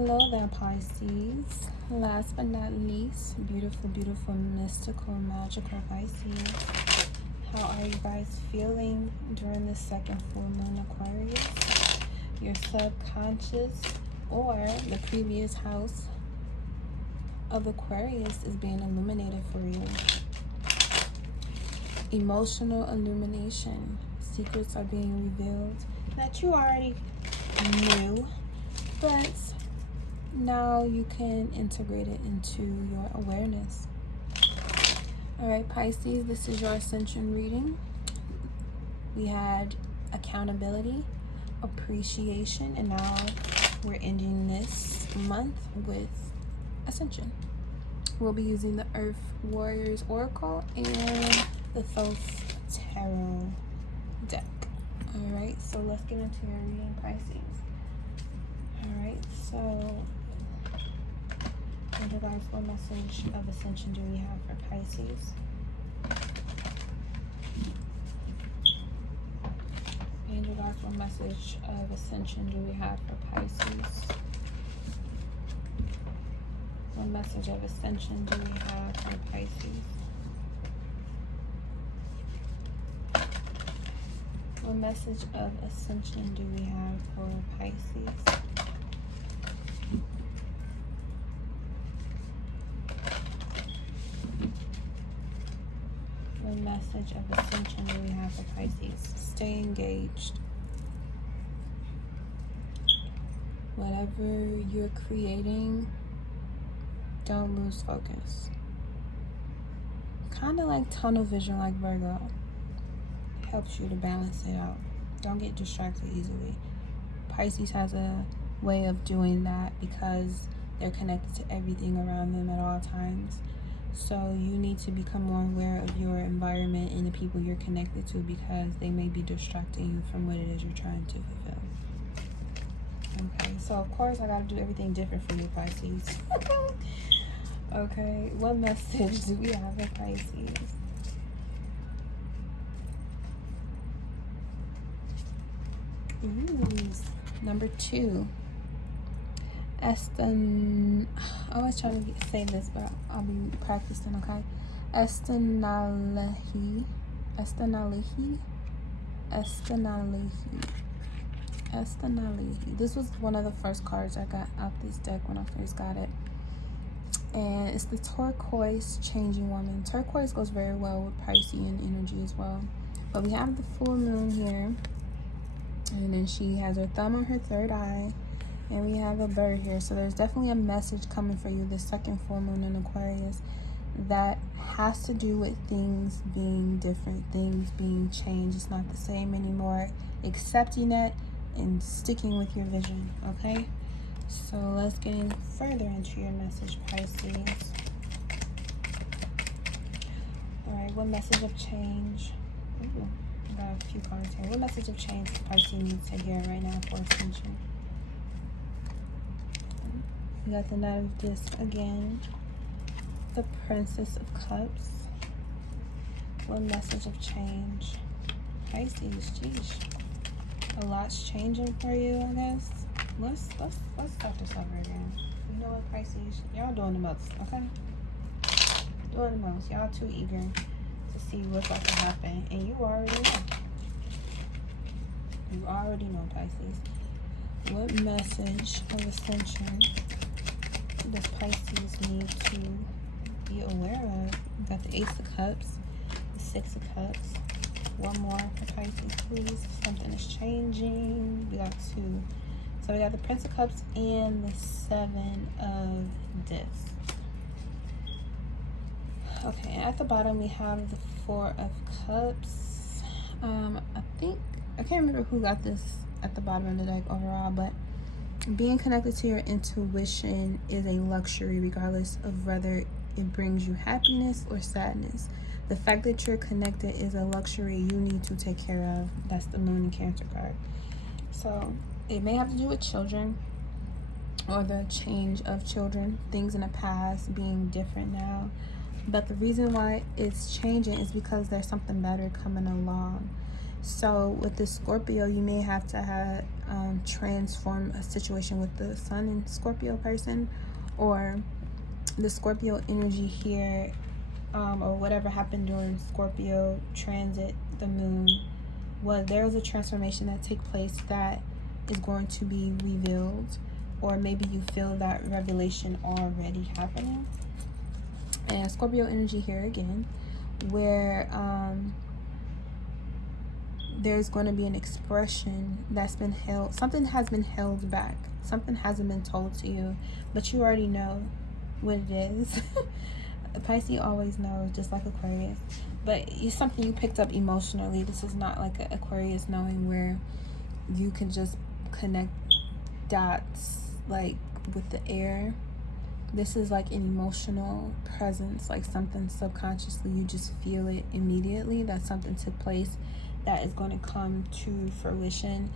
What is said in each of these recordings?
Hello there, Pisces. Last but not least, beautiful, beautiful, mystical, magical Pisces. How are you guys feeling during the second full moon Aquarius? Your subconscious or the previous house of Aquarius is being illuminated for you. Emotional illumination. Secrets are being revealed that you already knew, but now you can integrate it into your awareness. All right, Pisces, this is your ascension reading. We had accountability, appreciation, and now we're ending this month with ascension. We'll be using the Earth Warriors Oracle and the Thoth Tarot deck. All right, so let's get into your reading, Pisces. All right, so Angel guys, what message of ascension do we have for Pisces? Angel guys, what message of ascension do we have for Pisces? What message of ascension do we have for Pisces? What message of ascension do we have for Pisces? What message of ascension do we have for Pisces? Stay engaged. Whatever you're creating, don't lose focus. Kind of like tunnel vision, like Virgo. Helps you to balance it out. Don't get distracted easily. Pisces has a way of doing that because they're connected to everything around them at all times. So you need to become more aware of your environment and the people you're connected to, because they may be distracting you from what it is you're trying to fulfill. Okay, so of course I gotta do everything different for you, Pisces. Okay, what message do we have for Pisces? Ooh, number 2. I always try to say this, but I'll be practicing, okay? Estanalehi. This was one of the first cards I got out this deck when I first got it. And it's the turquoise changing woman. Turquoise goes very well with Piscean energy as well. But we have the full moon here. And then she has her thumb on her third eye. And we have a bird here. So there's definitely a message coming for you this second full moon in Aquarius that has to do with things being different, things being changed. It's not the same anymore. Accepting it and sticking with your vision, okay? So let's get in further into your message, Pisces. All right, what message of change? Ooh, I got a few cards here. What message of change does Pisces needs to hear right now for ascension? We got the Knight of Discs again. The Princess of Cups. What message of change? Pisces, geez. A lot's changing for you, I guess. Let's start this over again. You know what, Pisces? Y'all doing the most, okay? Doing the most. Y'all too eager to see what's about to happen. And you already know. You already know, Pisces. What message of ascension does Pisces need to be aware of? We got the Ace of Cups, the Six of Cups. One more for Pisces, please. Something is changing. We got 2. So we got the Prince of Cups and the Seven of Discs. Okay, at the bottom we have the Four of Cups. I can't remember who got this at the bottom of the deck overall, but being connected to your intuition is a luxury regardless of whether it brings you happiness or sadness. The fact that you're connected is a luxury you need to take care of. That's the Moon and Cancer card. So it may have to do with children or the change of children, things in the past being different now. But the reason why it's changing is because there's something better coming along. So with the Scorpio, you may have to have transform a situation with the Sun and Scorpio person, or the Scorpio energy here, or whatever happened during Scorpio transit the moon. Well, there's a transformation that takes place that is going to be revealed, or maybe you feel that revelation already happening. And Scorpio energy here again, where there's going to be an expression that's been held. Something has been held back. Something hasn't been told to you, but you already know what it is. Pisces always knows, just like Aquarius. But it's something you picked up emotionally. This is not like an Aquarius knowing where you can just connect dots like with the air. This is like an emotional presence, like something subconsciously, you just feel it immediately that something took place that is going to come to fruition,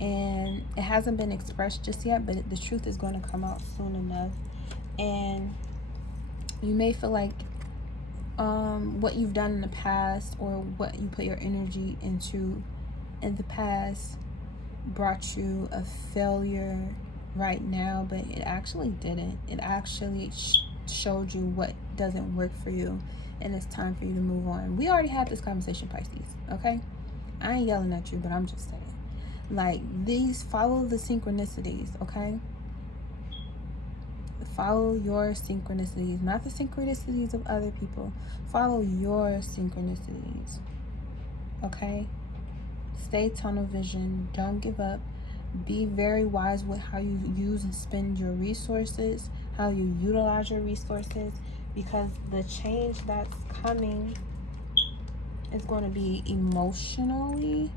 and it hasn't been expressed just yet, but the truth is going to come out soon enough. And you may feel like what you've done in the past, or what you put your energy into in the past, brought you a failure right now, but it actually didn't. It actually showed you what doesn't work for you, and it's time for you to move on. We already had this conversation, Pisces, okay? I ain't yelling at you, but I'm just saying, like, these, follow the synchronicities, okay? Follow your synchronicities, not the synchronicities of other people. Follow your synchronicities, okay? Stay tunnel vision. Don't give up. Be very wise with how you use and spend your resources, how you utilize your resources, because the change that's coming is going to be emotionally.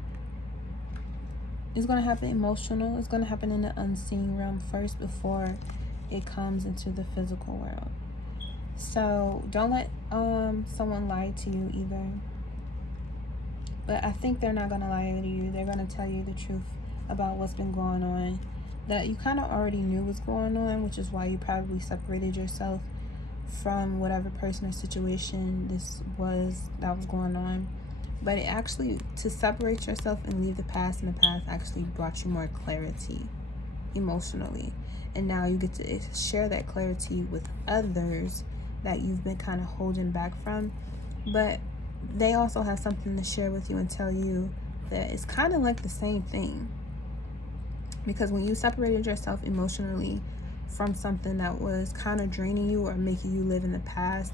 It's going to happen emotional. It's going to happen in the unseen realm first before it comes into the physical world. So don't let someone lie to you either. But I think they're not going to lie to you. They're going to tell you the truth about what's been going on, that you kind of already knew was going on, which is why you probably separated yourself from whatever person or situation this was that was going on. But it actually, to separate yourself and leave the past in the past, actually brought you more clarity emotionally. And now you get to share that clarity with others that you've been kind of holding back from. But they also have something to share with you and tell you that it's kind of like the same thing. Because when you separated yourself emotionally from something that was kind of draining you or making you live in the past,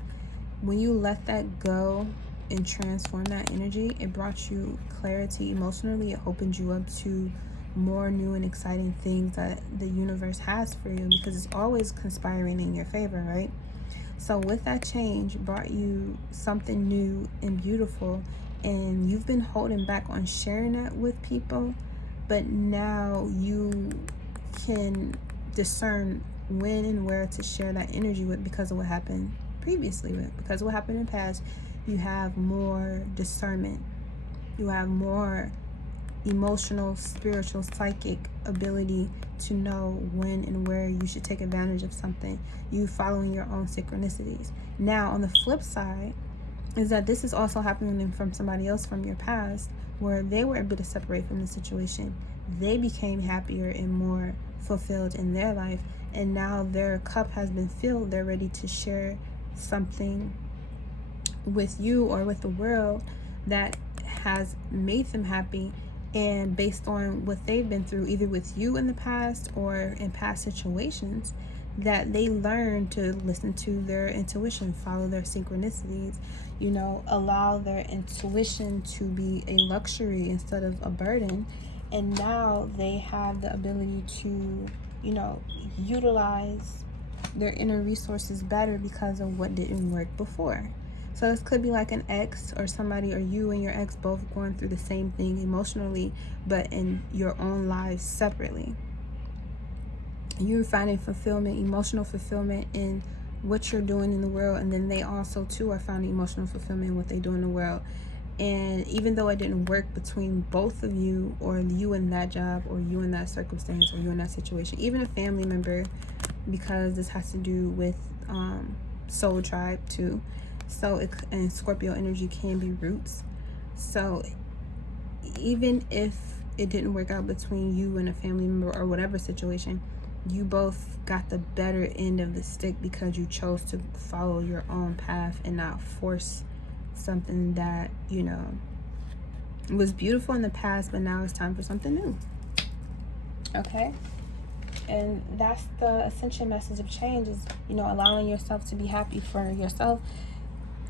when you let that go and transform that energy, it brought you clarity emotionally. It opened you up to more new and exciting things that the universe has for you, because it's always conspiring in your favor, right? So with that change, brought you something new and beautiful, and you've been holding back on sharing that with people, but now you can discern when and where to share that energy with, because of what happened previously, because of what happened in the past. You have more discernment. You have more emotional, spiritual, psychic ability to know when and where you should take advantage of something. You following your own synchronicities. Now, on the flip side, is that this is also happening from somebody else from your past, where they were able to separate from the situation. They became happier and more fulfilled in their life, and now their cup has been filled. They're ready to share something with you or with the world that has made them happy, and based on what they've been through, either with you in the past or in past situations, that they learn to listen to their intuition, follow their synchronicities, you know, allow their intuition to be a luxury instead of a burden. And now they have the ability to, you know, utilize their inner resources better because of what didn't work before. So this could be like an ex or somebody, or you and your ex both going through the same thing emotionally, but in your own lives separately. You're finding fulfillment, emotional fulfillment in what you're doing in the world, and then they also too are finding emotional fulfillment in what they do in the world. And even though it didn't work between both of you, or you in that job, or you in that circumstance, or you in that situation, even a family member, because this has to do with soul tribe too. So and Scorpio energy can be roots. So even if it didn't work out between you and a family member or whatever situation, you both got the better end of the stick because you chose to follow your own path and not force something that, you know, was beautiful in the past, but now it's time for something new. Okay? And that's the essential message of change, is, you know, allowing yourself to be happy for yourself.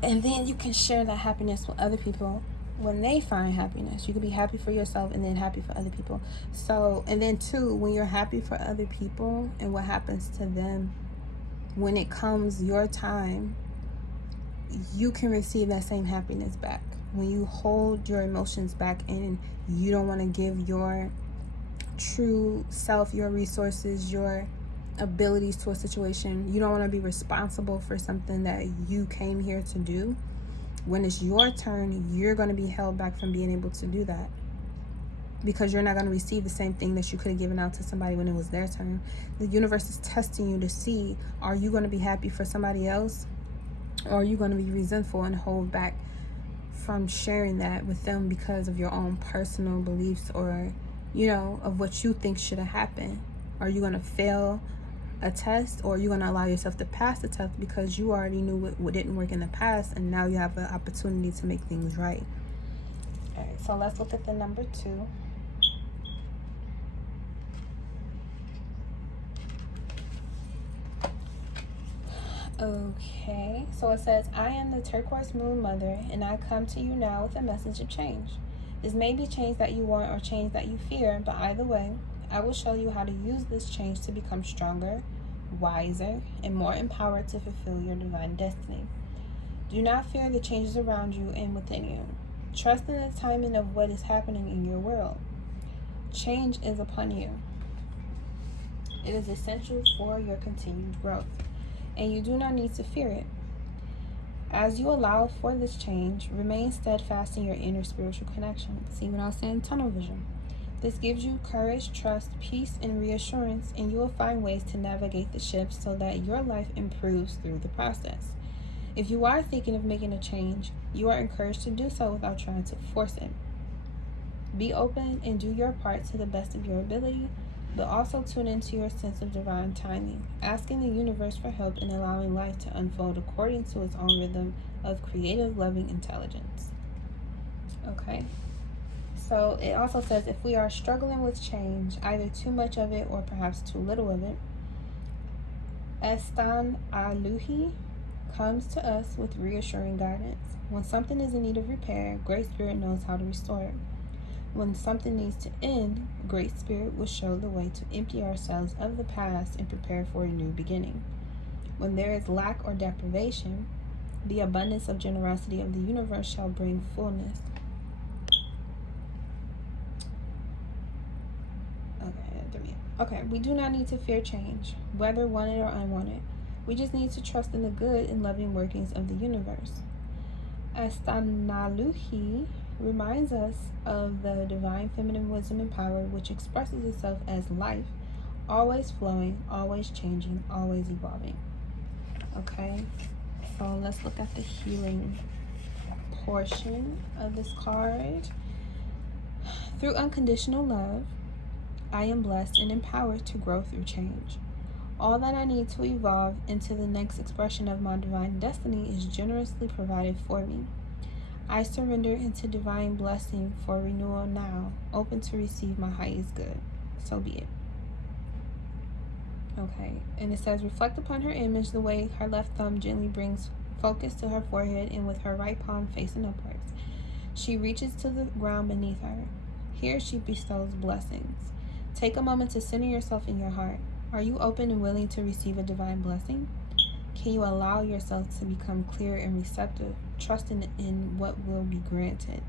And then you can share that happiness with other people when they find happiness. You can be happy for yourself and then happy for other people. So, and then too, when you're happy for other people and what happens to them, when it comes your time, you can receive that same happiness back. When you hold your emotions back and you don't want to give your true self, your resources, your abilities to a situation, you don't want to be responsible for something that you came here to do. When it's your turn, you're going to be held back from being able to do that, because you're not going to receive the same thing that you could have given out to somebody when it was their turn. The universe is testing you to see, are you going to be happy for somebody else, or are you going to be resentful and hold back from sharing that with them because of your own personal beliefs, or, you know, of what you think should have happened? Are you going to fail a test, or are you going to allow yourself to pass the test because you already knew what didn't work in the past, and now you have an opportunity to make things right? All right, so let's look at the number 2. Okay, so it says, I am the turquoise moon mother, and I come to you now with a message of change. This may be change that you want or change that you fear, but either way, I will show you how to use this change to become stronger, wiser, and more empowered to fulfill your divine destiny. Do not fear the changes around you and within you. Trust in the timing of what is happening in your world. Change is upon you. It is essential for your continued growth, and you do not need to fear it. As you allow for this change, remain steadfast in your inner spiritual connection. See what I was saying? Tunnel vision. This gives you courage, trust, peace, and reassurance, and you will find ways to navigate the shifts so that your life improves through the process. If you are thinking of making a change, you are encouraged to do so without trying to force it. Be open and do your part to the best of your ability, but also tune into your sense of divine timing, asking the universe for help and allowing life to unfold according to its own rhythm of creative, loving intelligence. Okay? So it also says, if we are struggling with change, either too much of it or perhaps too little of it, Estan Aluhi comes to us with reassuring guidance. When something is in need of repair, Great Spirit knows how to restore it. When something needs to end, Great Spirit will show the way to empty ourselves of the past and prepare for a new beginning. When there is lack or deprivation, the abundance of generosity of the universe shall bring fullness. Okay, we do not need to fear change, whether wanted or unwanted. We just need to trust in the good and loving workings of the universe. Astanaluhi reminds us of the divine feminine wisdom and power, which expresses itself as life, always flowing, always changing, always evolving. Okay, so let's look at the healing portion of this card. Through unconditional love, I am blessed and empowered to grow through change. All that I need to evolve into the next expression of my divine destiny is generously provided for me. I surrender into divine blessing for renewal now, open to receive my highest good. So be it. Okay, and it says, reflect upon her image the way her left thumb gently brings focus to her forehead, and with her right palm facing upwards, she reaches to the ground beneath her. Here she bestows blessings. Take a moment to center yourself in your heart. Are you open and willing to receive a divine blessing? Can you allow yourself to become clear and receptive, trusting in what will be granted?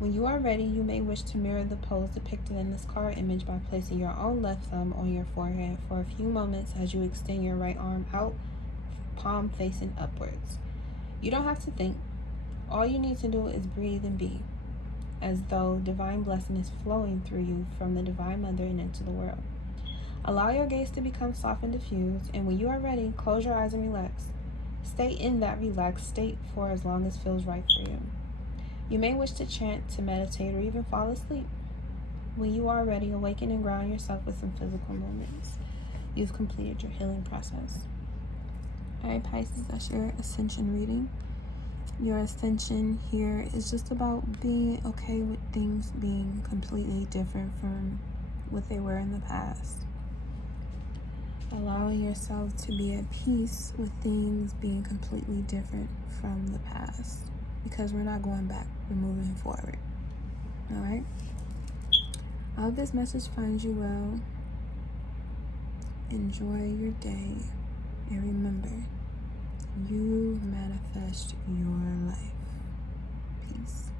When you are ready, you may wish to mirror the pose depicted in this card image by placing your own left thumb on your forehead for a few moments as you extend your right arm out, palm facing upwards. You don't have to think. All you need to do is breathe and be, as though divine blessing is flowing through you from the Divine Mother and into the world. Allow your gaze to become soft and diffused, and when you are ready, close your eyes and relax. Stay in that relaxed state for as long as feels right for you. You may wish to chant, to meditate, or even fall asleep. When you are ready, awaken and ground yourself with some physical movements. You've completed your healing process. All right, Pisces, that's your ascension reading. Your ascension here is just about being okay with things being completely different from what they were in the past. Allowing yourself to be at peace with things being completely different from the past. Because we're not going back, we're moving forward. All right? I hope this message finds you well. Enjoy your day. And remember, you manifest your life. Peace.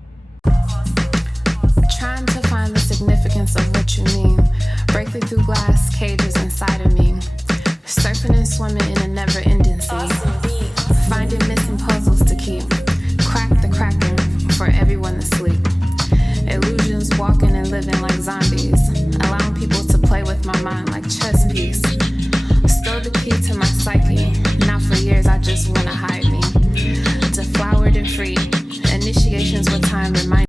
Trying to find the significance of what you mean. Breaking through glass cages inside of me. Surfing and swimming in a never-ending sea. Finding missing puzzles to keep. Crack the cracking for everyone to sleep. Illusions walking and living like zombies. Allowing people to play with my mind like chess piece. Stole the key to my psyche. Now for years I just wanna hide me. Deflowered and free.